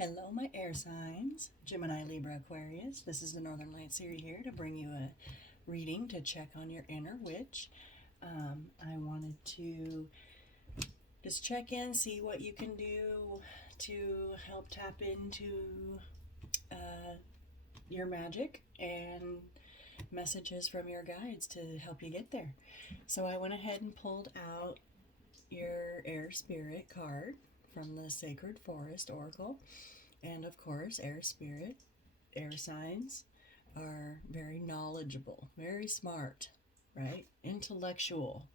Hello, my air signs, Gemini, Libra, Aquarius. This is the Northern Light series here to bring you a reading to check on your inner witch. I wanted to just check in, see what you can do to help tap into your magic and messages from your guides to help you get there. So I went ahead and pulled out your air spirit card from the Sacred Forest Oracle. And of course, air spirit, air signs are very knowledgeable, very smart, right? Intellectual,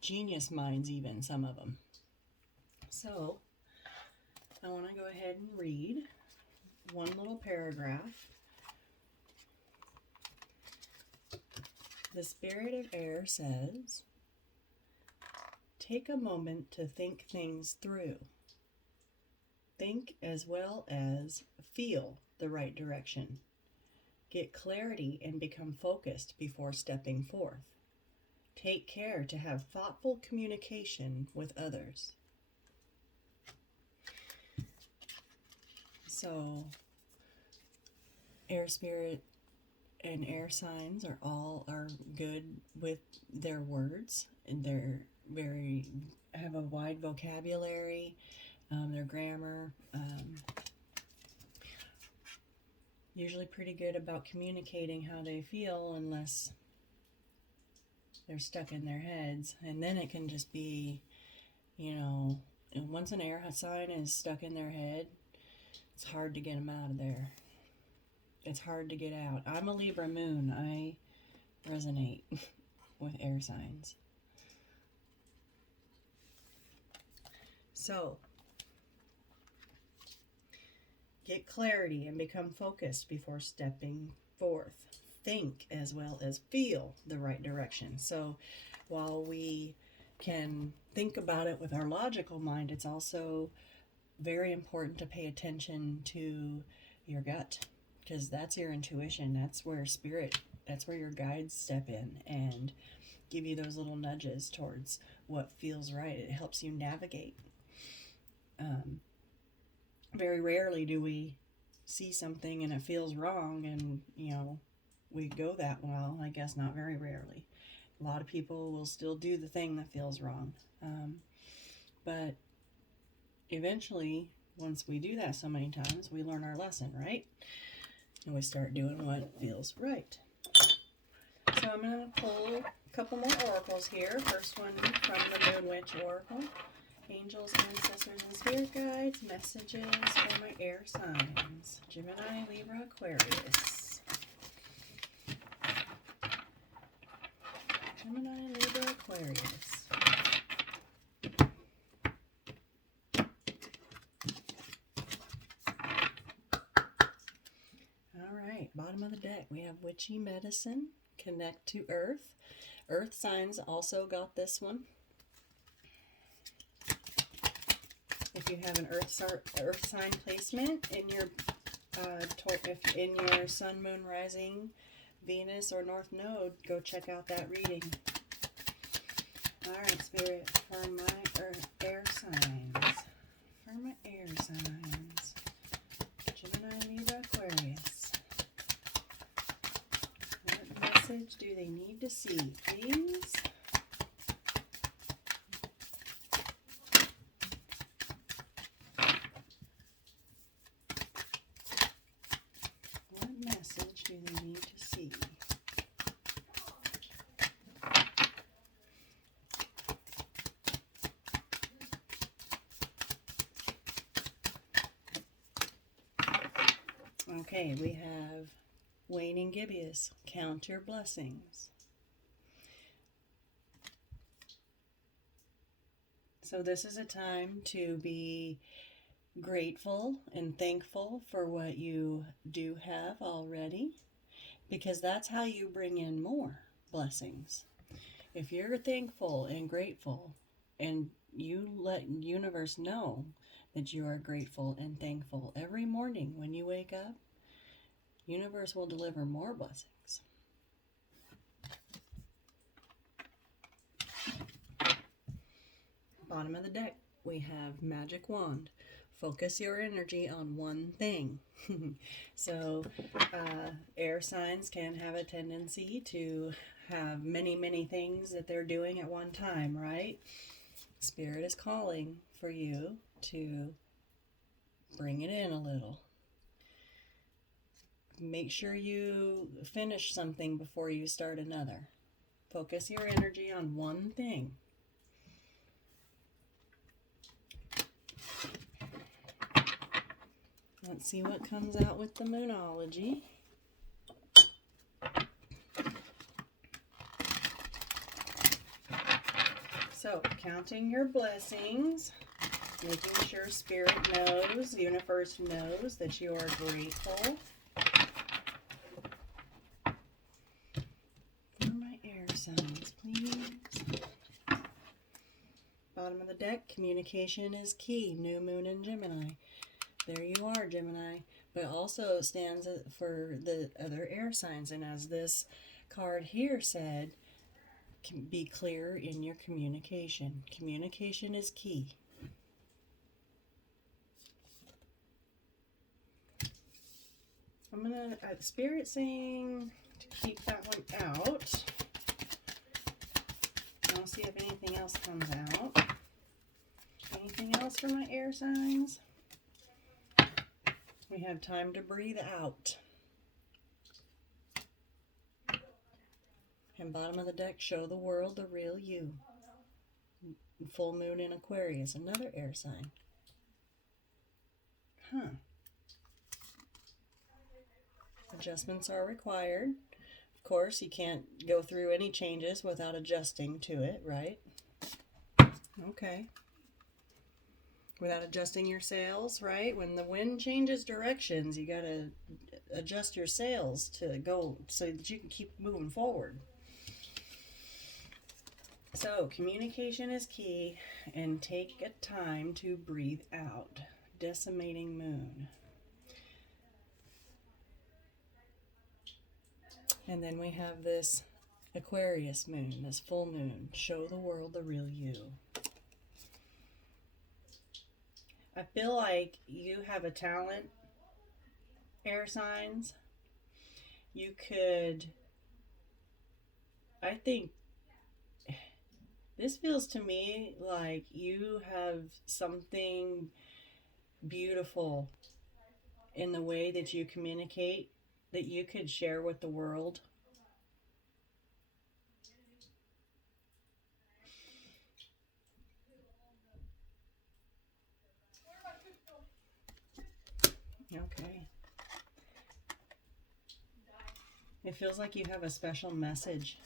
genius minds even, some of them. So I want to go ahead and read one little paragraph. The spirit of air says, take a moment to think things through. Think as well as feel the right direction. Get clarity and become focused before stepping forth. Take care to have thoughtful communication with others. So, air spirit and air signs are good with their words, and have a wide vocabulary, their grammar, usually pretty good about communicating how they feel unless they're stuck in their heads, and then it can just be, and once an air sign is stuck in their head, it's hard to get them out of there. It's hard to get out. I'm a Libra moon. I resonate with air signs. So, get clarity and become focused before stepping forth. Think as well as feel the right direction. So, while we can think about it with our logical mind, it's also very important to pay attention to your gut, because that's your intuition. That's where your guides step in and give you those little nudges towards what feels right. It helps you navigate. Very rarely do we see something and it feels wrong and, we go that well. I guess not very rarely. A lot of people will still do the thing that feels wrong. But eventually, once we do that so many times, we learn our lesson, right? And we start doing what feels right. So I'm going to pull a couple more oracles here. First one from the Moon Witch Oracle. Angels, ancestors, and spirit guides. Messages for my air signs. Gemini, Libra, Aquarius. Gemini, Libra, Aquarius. Alright, bottom of the deck, we have Witchy Medicine, Connect to Earth. Earth signs also got this one. If you have an earth sign placement in your Sun, Moon, Rising, Venus, or North Node, go check out that reading. Alright, Spirit, for my air signs. For my air signs. Gemini, Libra, Aquarius. What message do they need to see, please? What message do they need to see? Okay, we have Waning Gibeus, count your blessings. So this is a time to be grateful and thankful for what you do have already, because that's how you bring in more blessings. If you're thankful and grateful and you let the universe know that you are grateful and thankful every morning when you wake up, universe will deliver more blessings. Bottom of the deck, we have Magic Wand. Focus your energy on one thing. So air signs can have a tendency to have many, many things that they're doing at one time, right? Spirit is calling for you to bring it in a little. Make sure you finish something before you start another. Focus your energy on one thing. Let's see what comes out with the Moonology. So, counting your blessings, making sure Spirit knows, the universe knows that you are grateful. For my air signs, please. Bottom of the deck, communication is key. New moon in Gemini. There you are, Gemini. But also stands for the other air signs. And as this card here said, be clear in your communication. Communication is key. I'm going to, Spirit saying to keep that one out. I'll see if anything else comes out. Anything else for my air signs? We have time to breathe out. And bottom of the deck, show the world the real you. Full moon in Aquarius, another air sign. Adjustments are required. Of course, you can't go through any changes without adjusting to it, right? Okay. Without adjusting your sails, right? When the wind changes directions, you got to adjust your sails to go so that you can keep moving forward. So, communication is key, and take a time to breathe out. Decimating moon. And then we have this Aquarius moon, this full moon. Show the world the real you. I feel like you have a talent, air signs. You could, I think, this feels to me like you have something beautiful in the way that you communicate that you could share with the world. Okay. It feels like you have a special message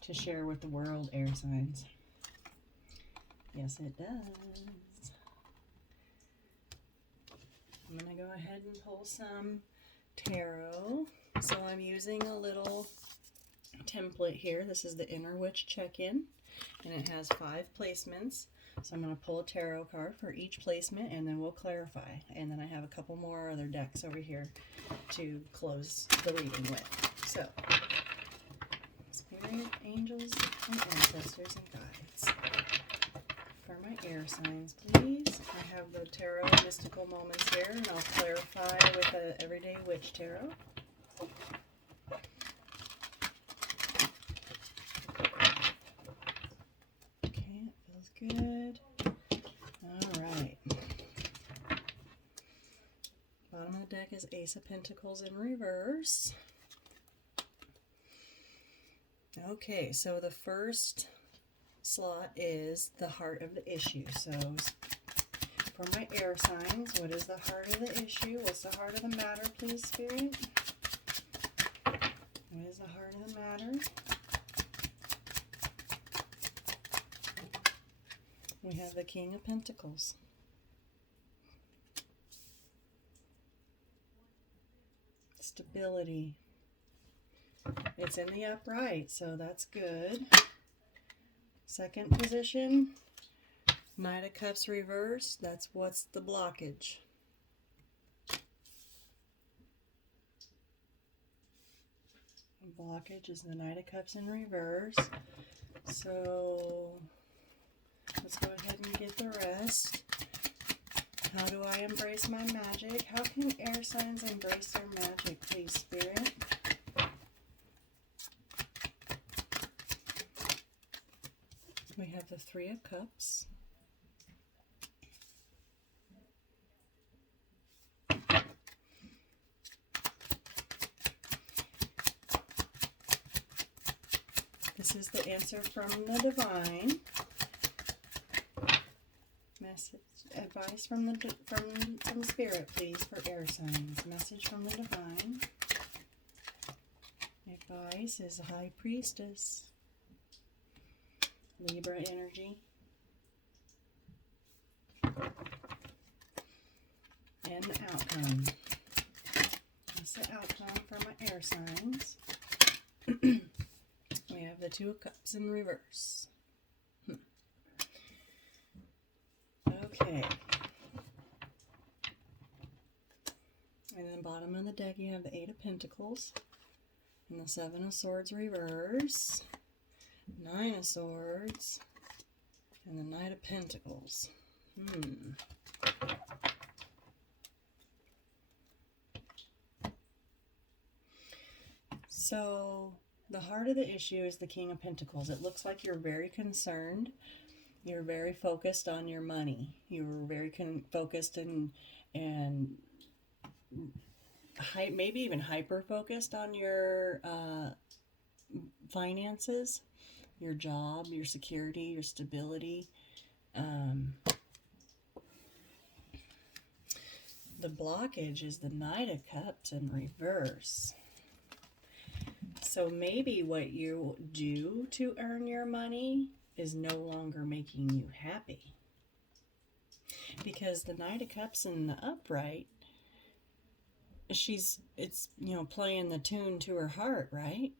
to share with the world, air signs. Yes, it does. I'm going to go ahead and pull some tarot. So I'm using a little template here. This is the Inner Witch Check-In, and it has 5 placements. So I'm going to pull a tarot card for each placement, and then we'll clarify. And then I have a couple more other decks over here to close the reading with. So, Spirit, Angels, and Ancestors and Guides. For my air signs, please. I have the Tarot Mystical Moments here, and I'll clarify with the Everyday Witch Tarot. Okay, it feels good. All right. Bottom of the deck is Ace of Pentacles in reverse. Okay, so the first slot is the heart of the issue. So for my air signs, what is the heart of the issue? What's the heart of the matter, please, Spirit? What is the heart of the matter? We have the King of Pentacles. Stability. It's in the upright, so that's good. Second position, Knight of Cups reverse. That's what's the blockage. The blockage is the Knight of Cups in reverse. So let's go ahead and get the rest. How do I embrace my magic? How can air signs embrace their magic, please, Spirit? We have the Three of Cups. This is the answer from the divine. Message, advice from the from Spirit, please, for air signs. Message from the divine. Advice is High Priestess. Libra energy. And the outcome. That's the outcome for my air signs. We have the Two of Cups in reverse. Okay. And in the bottom of the deck you have the Eight of Pentacles and the Seven of Swords reverse, Nine of Swords, and the Knight of Pentacles. So the heart of the issue is the King of Pentacles. It looks like you're very concerned. You're very focused on your money. You're very focused and maybe even hyper-focused on your finances, your job, your security, your stability. The blockage is the Knight of Cups in reverse. So maybe what you do to earn your money is no longer making you happy. Because the Knight of Cups in the upright, it's playing the tune to her heart, right?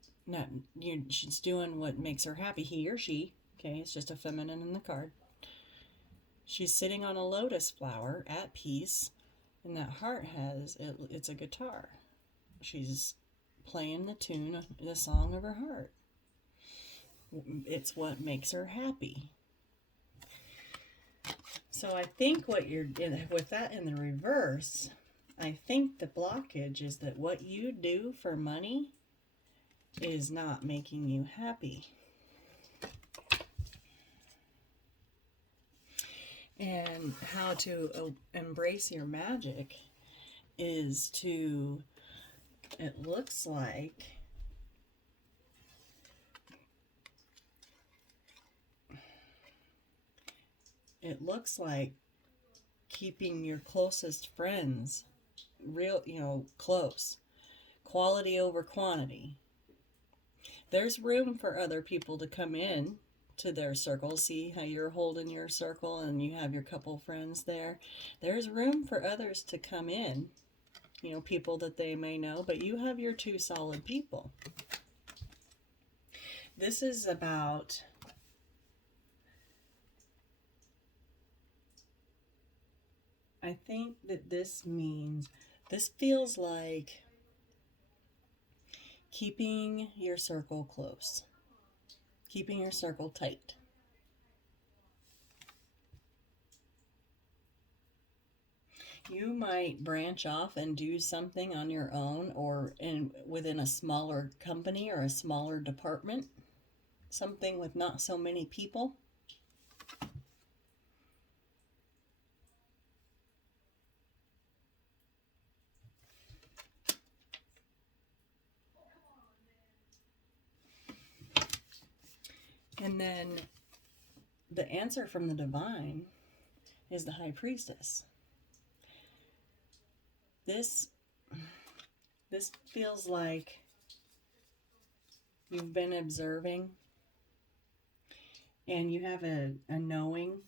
She's doing what makes her happy, he or she. Okay, it's just a feminine in the card. She's sitting on a lotus flower at peace, and that heart it's a guitar. She's playing the tune, the song of her heart. It's what makes her happy. So I think what you're doing with that in the reverse, I think the blockage is that what you do for money is not making you happy. And how to embrace your magic is to, it looks like, keeping your closest friends close. Quality over quantity. There's room for other people to come in to their circle. See how you're holding your circle and you have your couple friends there. There's room for others to come in, people that they may know, but you have your two solid people. This is about I think that this feels like keeping your circle close, keeping your circle tight. You might branch off and do something on your own or within a smaller company or a smaller department, something with not so many people. And then the answer from the divine is the High Priestess. This feels like you've been observing and you have a knowing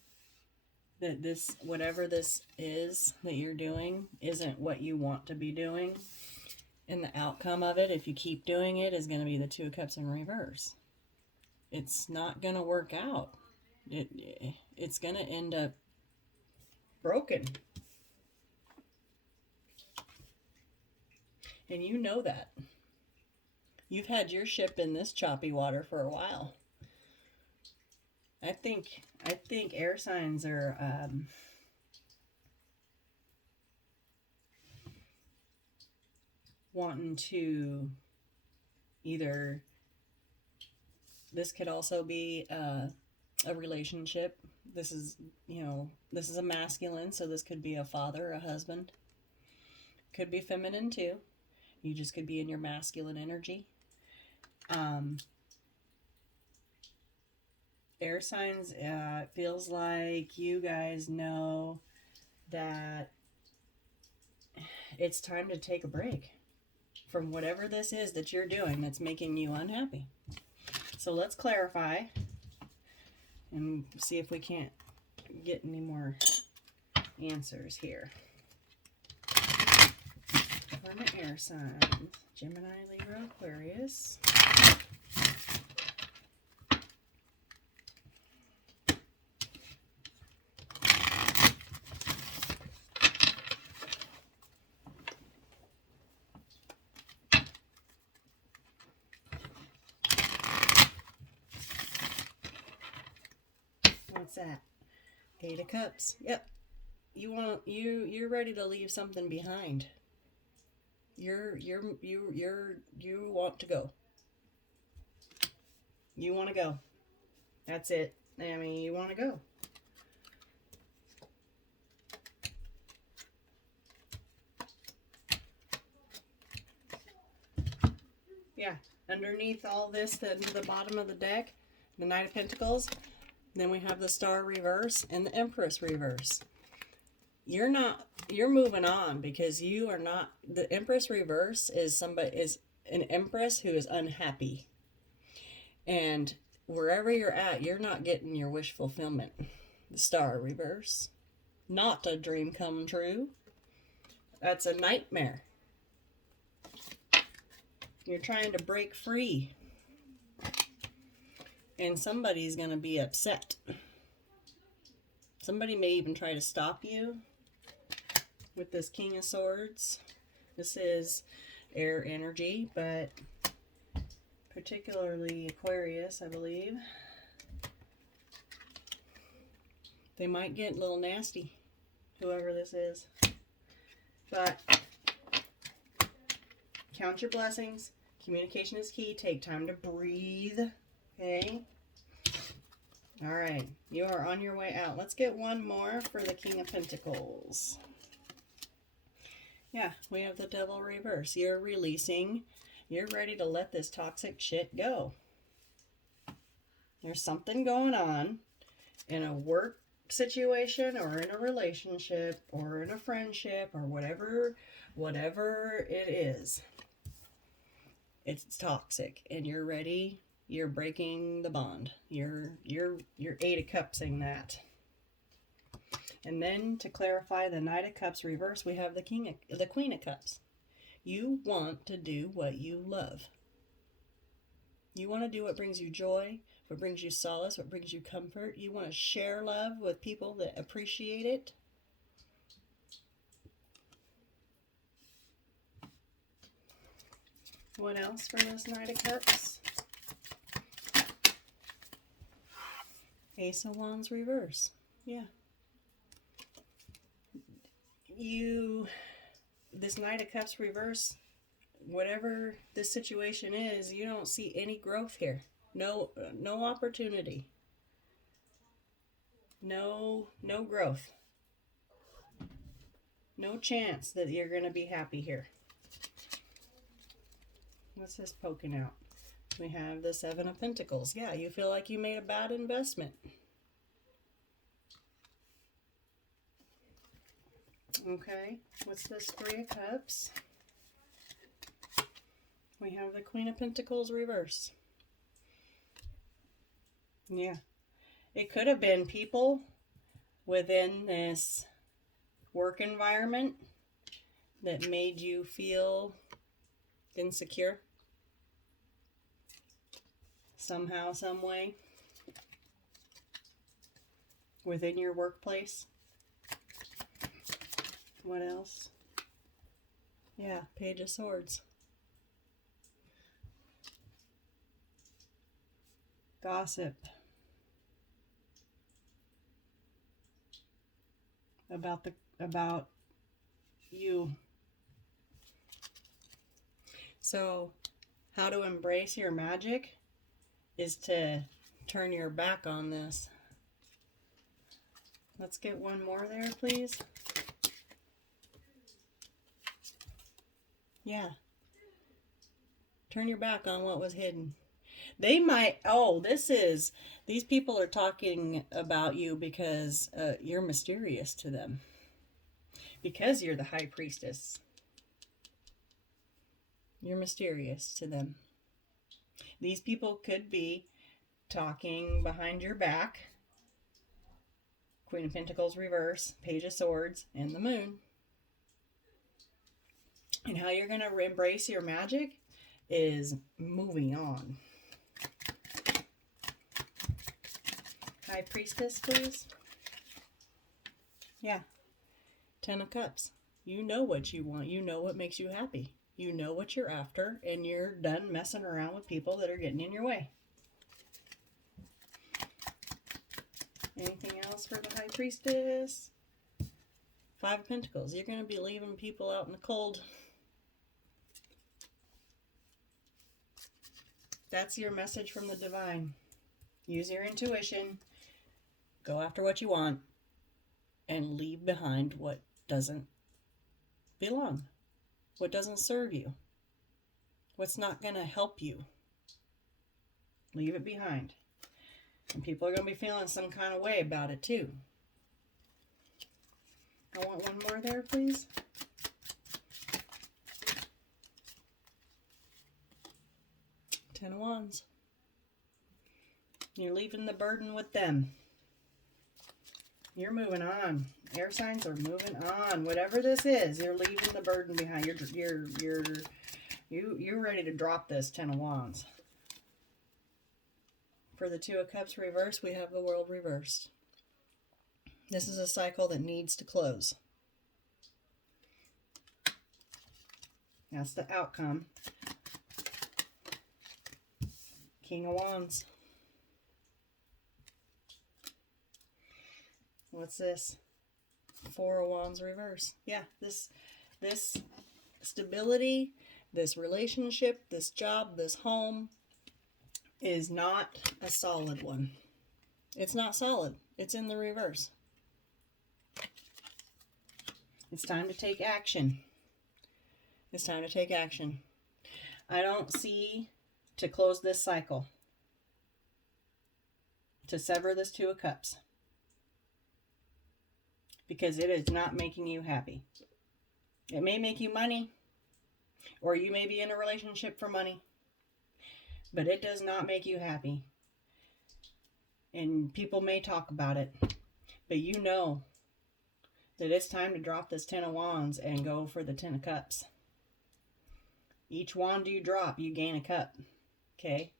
that whatever this is that you're doing isn't what you want to be doing. And the outcome of it, if you keep doing it, is going to be the Two of Cups in reverse. It's not going to work out. It's going to end up broken. And you know that. You've had your ship in this choppy water for a while. I think air signs are wanting to either, this could also be a relationship. This is, you know, this is a masculine, so this could be a father, a husband. Could be feminine too. You just could be in your masculine energy. Air signs, it feels like you guys know that it's time to take a break from whatever this is that you're doing that's making you unhappy. So let's clarify and see if we can't get any more answers here. For my air signs, Gemini, Libra, Aquarius. What's that? Eight of Cups. Yep. You're ready to leave something behind. You want to go. You want to go. That's it. I mean, you want to go. Yeah. Underneath all this, the bottom of the deck, the Knight of Pentacles, then we have the Star Reverse and the Empress Reverse. You're moving on because you are not, the Empress Reverse is an empress who is unhappy. And wherever you're at, you're not getting your wish fulfillment. The Star Reverse. Not a dream come true. That's a nightmare. You're trying to break free. And somebody's going to be upset. Somebody may even try to stop you with this King of Swords. This is air energy, but particularly Aquarius, I believe. They might get a little nasty, whoever this is. But count your blessings. Communication is key. Take time to breathe. Okay. All right. You are on your way out. Let's get one more for the King of Pentacles. Yeah, we have the Devil Reverse. You're releasing. You're ready to let this toxic shit go. There's something going on in a work situation or in a relationship or in a friendship or whatever it is. It's toxic and you're ready. You're breaking the bond. You're Eight of Cups in that. And then to clarify the Knight of Cups reverse, we have the Queen of Cups. You want to do what you love. You want to do what brings you joy, what brings you solace, what brings you comfort. You want to share love with people that appreciate it. What else for this Knight of Cups? Ace of Wands reverse. Yeah. This Knight of Cups reverse, whatever this situation is, you don't see any growth here. No opportunity. No growth. No chance that you're going to be happy here. What's this poking out? We have the Seven of Pentacles. Yeah, you feel like you made a bad investment. Okay, what's this Three of Cups? We have the Queen of Pentacles reverse. Yeah, it could have been people within this work environment that made you feel insecure somehow, some way within your workplace. What else? Yeah, Page of Swords. Gossip about you. So how to embrace your magic is to turn your back on this. Let's get one more there, please. Yeah. Turn your back on what was hidden. They might, these people are talking about you because you're mysterious to them. Because you're the High Priestess. You're mysterious to them. These people could be talking behind your back. Queen of Pentacles reverse, Page of Swords, and the Moon. And how you're going to embrace your magic is moving on. High Priestess, please. Yeah. 10 of Cups. You know what you want. You know what makes you happy. You know what you're after, and you're done messing around with people that are getting in your way. Anything else for the High Priestess? 5 of Pentacles. You're going to be leaving people out in the cold. That's your message from the divine. Use your intuition. Go after what you want. And leave behind what doesn't belong. What doesn't serve you. What's not going to help you. Leave it behind. And people are going to be feeling some kind of way about it too. I want one more there, please. Ten of Wands. You're leaving the burden with them. You're moving on. Air signs are moving on. Whatever this is, you're leaving the burden behind. You're ready to drop this 10 of Wands. For the 2 of Cups reverse, we have the World reversed. This is a cycle that needs to close. That's the outcome. King of Wands. What's this? 4 of Wands reverse. Yeah, this stability, this relationship, this job, this home is not a solid one. It's not solid. It's in the reverse. It's time to take action. It's time to take action. I don't see to close this cycle. To sever this 2 of Cups. Because it is not making you happy. It may make you money. Or you may be in a relationship for money. But it does not make you happy. And people may talk about it. But you know that it's time to drop this 10 of Wands and go for the 10 of Cups. Each wand you drop, you gain a cup. Okay?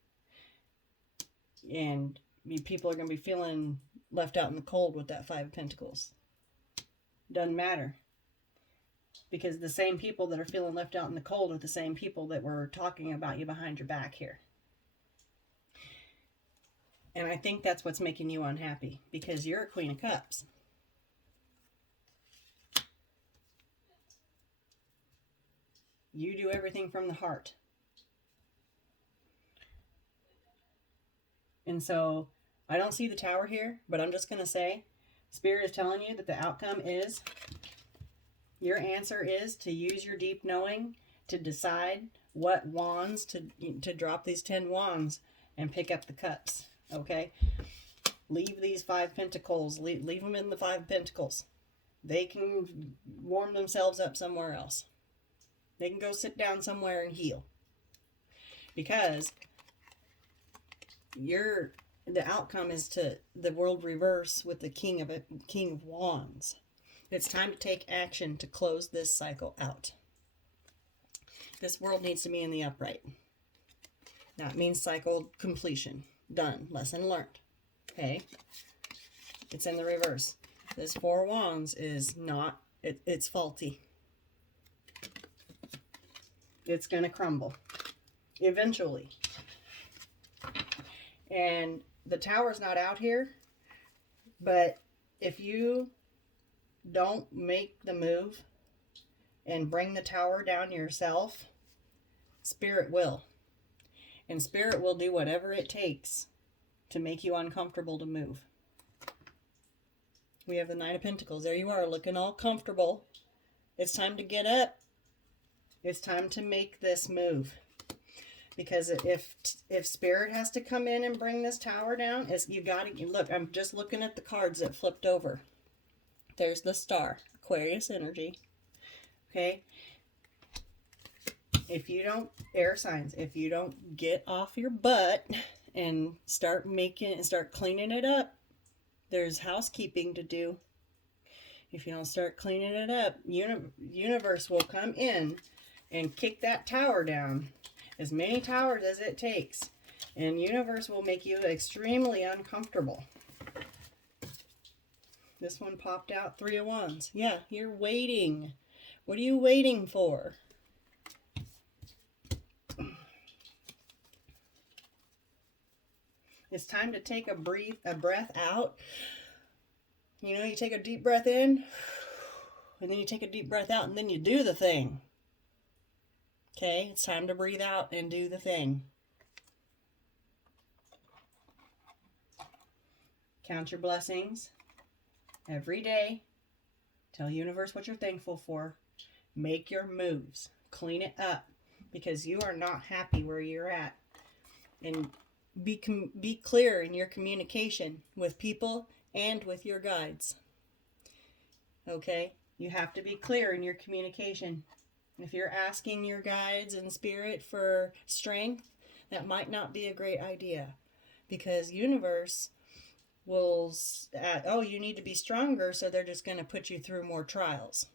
And people are going to be feeling left out in the cold with that 5 of Pentacles. Doesn't matter. Because the same people that are feeling left out in the cold are the same people that were talking about you behind your back here. And I think that's what's making you unhappy. Because you're a Queen of Cups. You do everything from the heart. And so, I don't see the Tower here, but I'm just going to say, Spirit is telling you that the outcome is, your answer is to use your deep knowing to decide what wands to drop these 10 wands and pick up the cups. Okay? Leave these 5 pentacles. Leave them in the 5 pentacles. They can warm themselves up somewhere else. They can go sit down somewhere and heal. Because the outcome is to the World reverse with the King of Wands. It's time to take action to close this cycle out. This world needs to be in the upright. That means cycle completion. Done. Lesson learned. Okay? It's in the reverse. This 4 of Wands is not, it's faulty. It's going to crumble. Eventually. And the Tower's not out here. But if you don't make the move and bring the Tower down yourself, Spirit will. And Spirit will do whatever it takes to make you uncomfortable to move. We have the Knight of Pentacles. There you are, looking all comfortable. It's time to get up. It's time to make this move. Because if Spirit has to come in and bring this tower down, you got to look. I'm just looking at the cards that flipped over. There's the Star, Aquarius energy. Okay. If you don't, air signs, if you don't get off your butt and start cleaning it up, there's housekeeping to do. If you don't start cleaning it up, universe will come in and kick that tower down. As many towers as it takes. And universe will make you extremely uncomfortable. This one popped out, 3 of Wands. Yeah, you're waiting. What are you waiting for? It's time to take a breath out. You know, you take a deep breath in, and then you take a deep breath out, and then you do the thing. Okay, it's time to breathe out and do the thing. Count your blessings every day. Tell universe what you're thankful for. Make your moves. Clean it up because you are not happy where you're at. And be clear in your communication with people and with your guides. Okay? You have to be clear in your communication. If you're asking your guides and spirit for strength, that might not be a great idea. Because universe will, oh, you need to be stronger, so they're just going to put you through more trials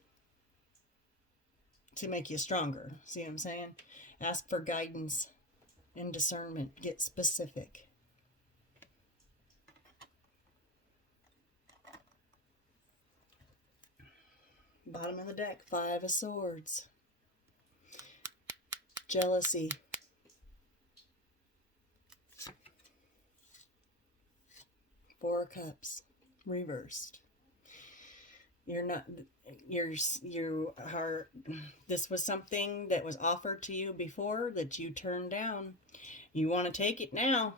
to make you stronger. See what I'm saying? Ask for guidance and discernment. Get specific. Bottom of the deck, 5 of Swords. Jealousy. Four of Cups, reversed. This was something that was offered to you before that you turned down. You want to take it now.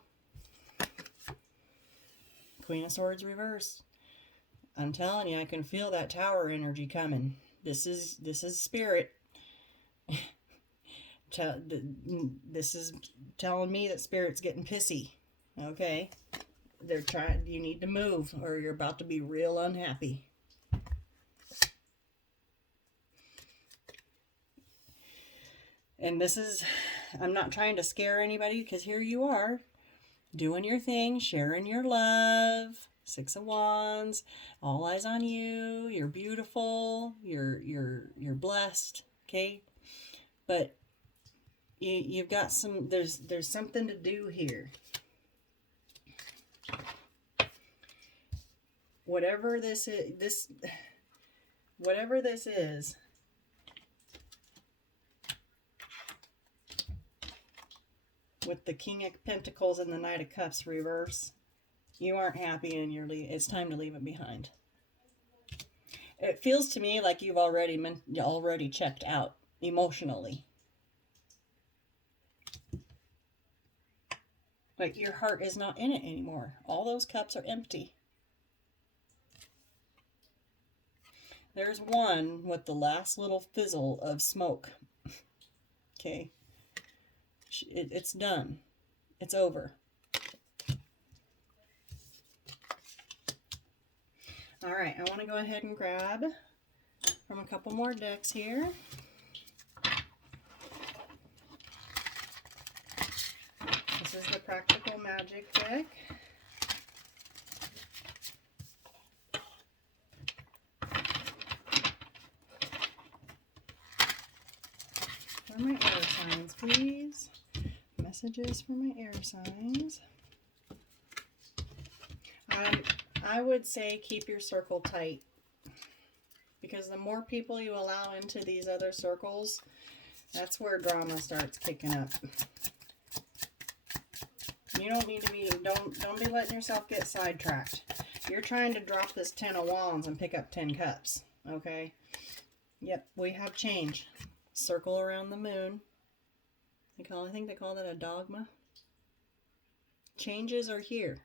Queen of Swords reversed. I'm telling you, I can feel that tower energy coming. This is spirit. This is telling me that spirit's getting pissy. Okay? You need to move or you're about to be real unhappy. And I'm not trying to scare anybody because here you are doing your thing, sharing your love. 6 of Wands, all eyes on you. You're beautiful. You're blessed. Okay? But you've got there's something to do here. Whatever this is, with the King of Pentacles and the Knight of Cups reverse, you aren't happy and it's time to leave it behind. It feels to me like you've already checked out emotionally. Like your heart is not in it anymore. All those cups are empty. There's one with the last little fizzle of smoke. Okay. It's done. It's over. All right, I want to go ahead and grab from a couple more decks here. This is the Practical Magic deck. For my air signs, please. Messages for my air signs. I would say keep your circle tight. Because the more people you allow into these other circles, that's where drama starts kicking up. You don't need to be, don't be letting yourself get sidetracked. You're trying to drop this 10 of Wands and pick up 10 cups. Okay? Yep, we have change. Circle around the moon. I think they call that a dogma. Changes are here.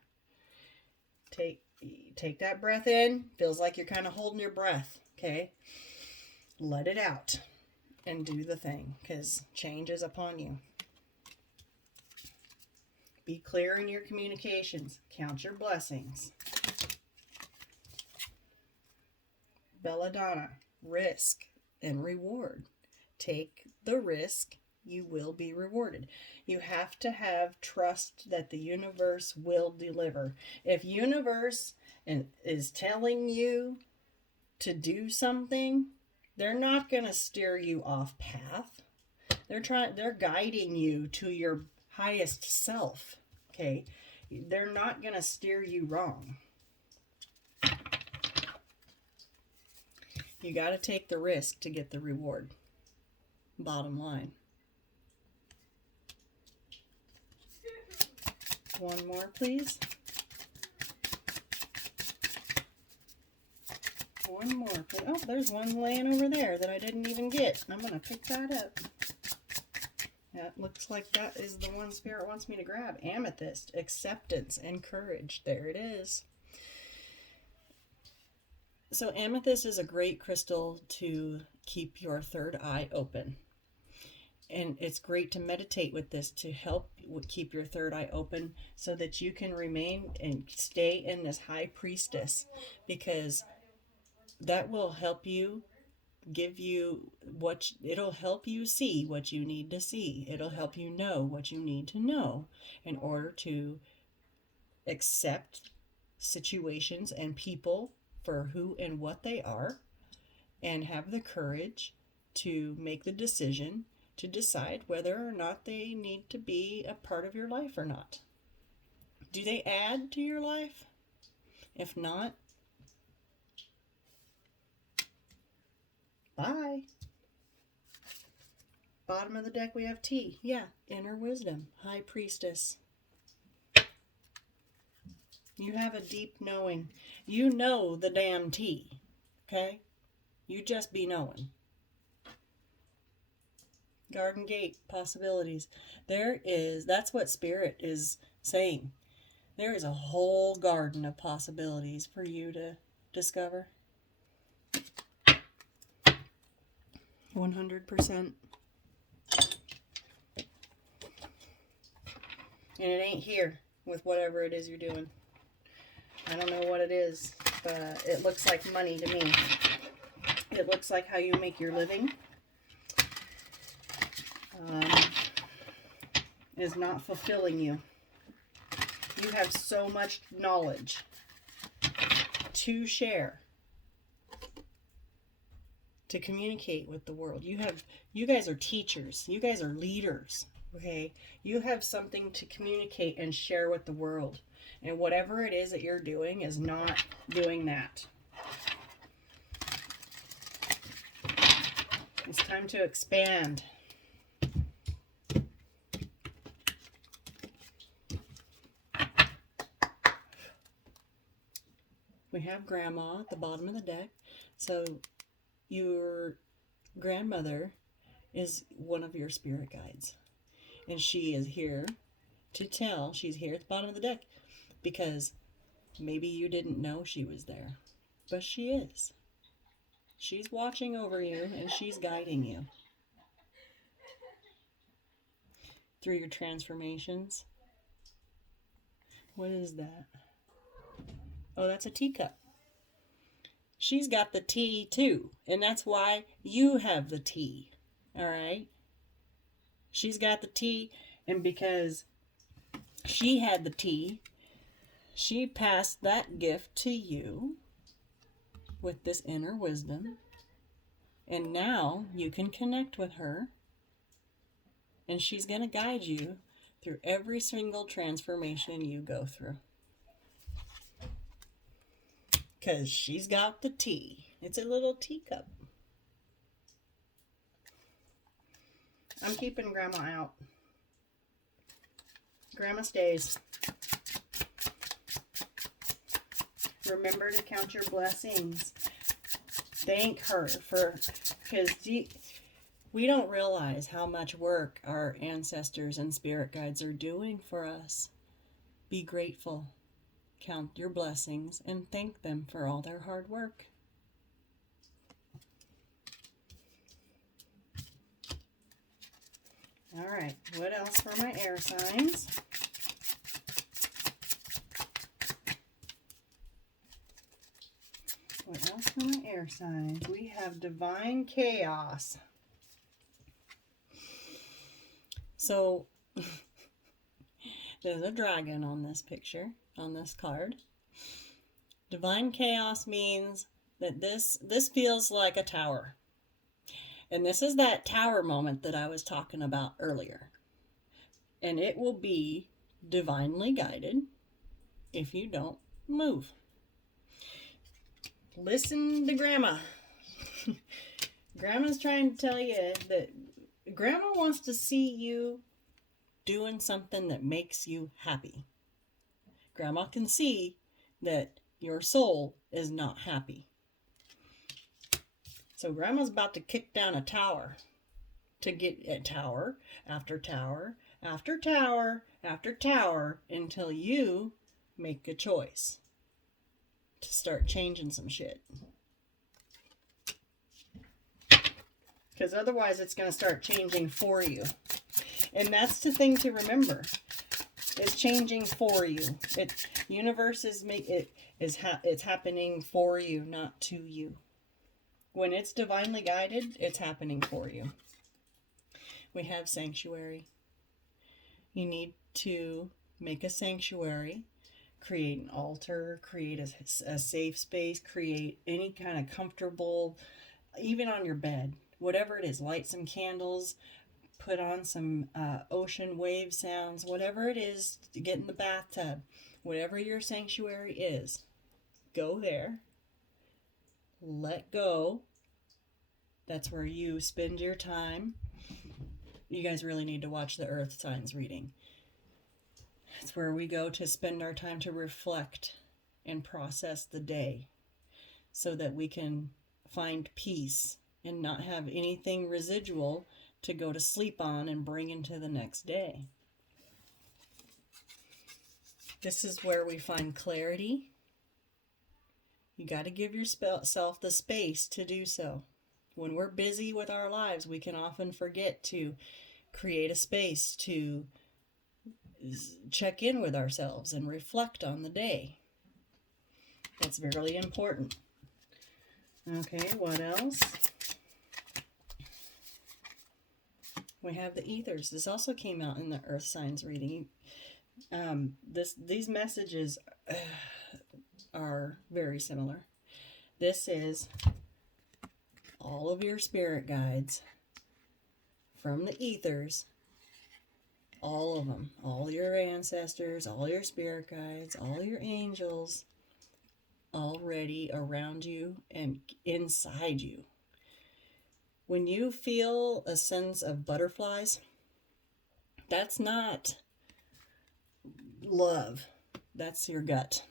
Take that breath in. Feels like you're kind of holding your breath. Okay. Let it out and do the thing, because change is upon you. Be clear in your communications. Count your blessings. Belladonna, risk and reward. Take the risk, you will be rewarded. You have to have trust that the universe will deliver. If universe is telling you to do something, they're not going to steer you off path. They're guiding you to your highest self. Okay? They're not going to steer you wrong. You got to take the risk to get the reward. Bottom line. One more, please. One more, please. Oh, there's one laying over there that I didn't even get. I'm going to pick that up. That looks like that is the one Spirit wants me to grab. Amethyst, acceptance and courage. There it is. So amethyst is a great crystal to keep your third eye open. And it's great to meditate with this to help keep your third eye open so that you can remain and stay in this High Priestess, because that will help you, give you it'll help you see what you need to see. It'll help you know what you need to know in order to accept situations and people for who and what they are, and have the courage to make the decision to decide whether or not they need to be a part of your life or not. Do they add to your life? If not, bye. Bottom of the deck we have T. Yeah, inner wisdom, High Priestess. You have a deep knowing. You know the damn tea, okay? You just be knowing. Garden Gate, possibilities. That's what Spirit is saying. There is a whole garden of possibilities for you to discover. 100%. And it ain't here with whatever it is you're doing. I don't know what it is, but it looks like money to me. It looks like how you make your living. Is not fulfilling you. You have so much knowledge to share, to communicate with the world. You guys are teachers. You guys are leaders. Okay? You have something to communicate and share with the world. And whatever it is that you're doing is not doing that. It's time to expand. We have Grandma at the bottom of the deck. So your grandmother is one of your spirit guides. And she is here to she's here at the bottom of the deck because maybe you didn't know she was there. But she is. She's watching over you and she's guiding you through your transformations. What is that? Oh, that's a teacup. She's got the tea too, and that's why you have the tea. All right? She's got the tea, and because she had the tea, she passed that gift to you with this inner wisdom, and now you can connect with her, and she's going to guide you through every single transformation you go through. Because she's got the tea. It's a little teacup. I'm keeping Grandma out. Grandma stays. Remember to count your blessings. Thank her for, because We don't realize how much work our ancestors and spirit guides are doing for us. Be grateful. Count your blessings and thank them for all their hard work. All right, what else for my air signs? What else for my air signs? We have divine chaos. So, there's a dragon on this picture, on this card. Divine chaos means that this feels like a tower. And this is that tower moment that I was talking about earlier. And it will be divinely guided if you don't move. Listen to Grandma. Grandma's trying to tell you that Grandma wants to see you doing something that makes you happy. Grandma can see that your soul is not happy. So Grandma's about to kick down a tower to get a tower after tower after tower after tower until you make a choice to start changing some shit. Because otherwise it's going to start changing for you. And that's the thing to remember. It's changing for you. Universe is it's happening for you, not to you. When it's divinely guided, it's happening for you. We have sanctuary. You need to make a sanctuary, create an altar, create a safe space, create any kind of comfortable, even on your bed, whatever it is, light some candles, put on some ocean wave sounds, whatever it is, to get in the bathtub, whatever your sanctuary is, go there, let go. That's where you spend your time. You guys really need to watch the Earth Signs reading. It's where we go to spend our time to reflect and process the day so that we can find peace and not have anything residual to go to sleep on and bring into the next day. This is where we find clarity. You got to give yourself the space to do so. When we're busy with our lives, we can often forget to create a space to check in with ourselves and reflect on the day. That's really important. Okay, what else? We have the ethers. This also came out in the Earth Signs reading. These messages are very similar. This is all of your spirit guides from the ethers, all of them, all your ancestors, all your spirit guides, all your angels, already around you and inside you. When you feel a sense of butterflies, that's not love, that's your gut.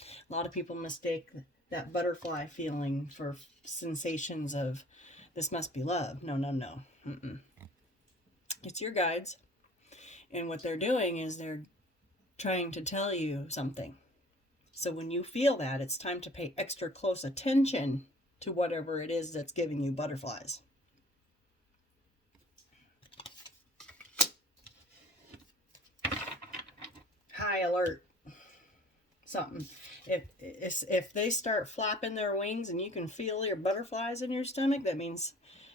A lot of people mistake that butterfly feeling for sensations of, this must be love. No, no, no. It's your guides. And what they're doing is they're trying to tell you something. So when you feel that, it's time to pay extra close attention to whatever it is that's giving you butterflies. High alert. Something. If they start flapping their wings and you can feel your butterflies in your stomach, that means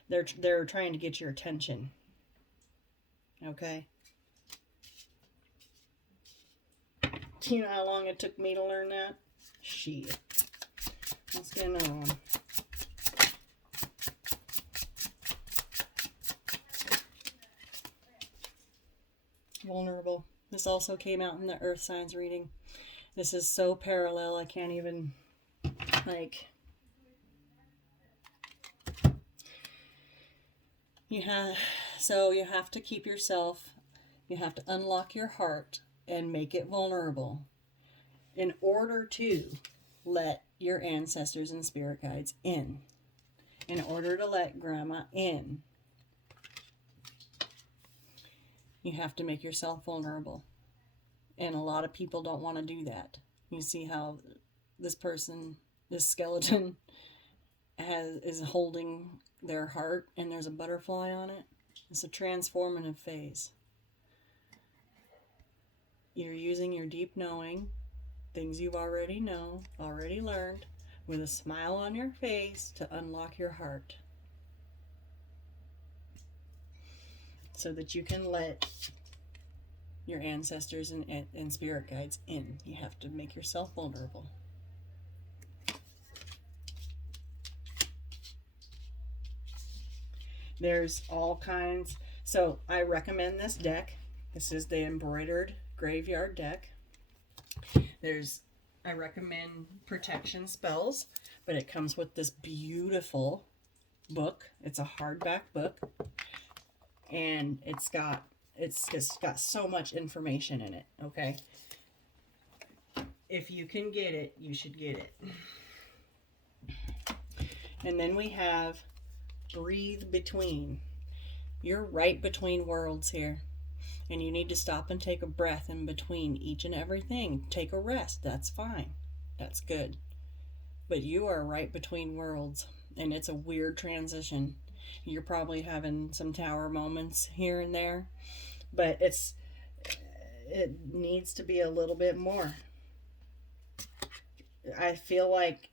they're trying to get your attention. Okay? Do you know how long it took me to learn that? Shit. Let's get another one. Vulnerable. This also came out in the Earth Signs reading. This is so parallel, I can't even, you have to keep yourself, you have to unlock your heart and make it vulnerable in order to let your ancestors and spirit guides in. in order to let Grandma in, you have to make yourself vulnerable. And a lot of people don't want to do that. You see how this person, this skeleton, is holding their heart and there's a butterfly on it. It's a transformative phase. You're using your deep knowing, things you've already learned, with a smile on your face to unlock your heart. So that you can let your ancestors and spirit guides in. You have to make yourself vulnerable. There's all kinds. So I recommend this deck. This is the embroidered graveyard deck. I recommend protection spells, but it comes with this beautiful book. It's a hardback book, and it's just got so much information in it. Okay, if you can get it, you should get it. And then we have breathe between. You're right between worlds here. And you need to stop and take a breath in between each and everything. Take a rest. That's fine. That's good. But you are right between worlds. And it's a weird transition. You're probably having some tower moments here and there. But it needs to be a little bit more. I feel like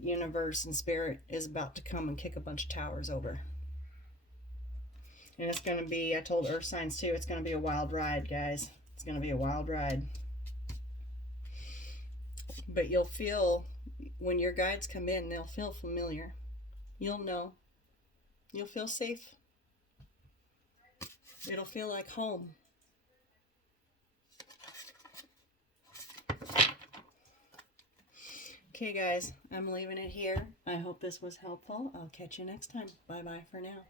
universe and spirit is about to come and kick a bunch of towers over. And it's going to be, I told earth signs too, it's going to be a wild ride, guys. It's going to be a wild ride. But you'll feel, when your guides come in, they'll feel familiar. You'll know. You'll feel safe. It'll feel like home. Okay, guys, I'm leaving it here. I hope this was helpful. I'll catch you next time. Bye-bye for now.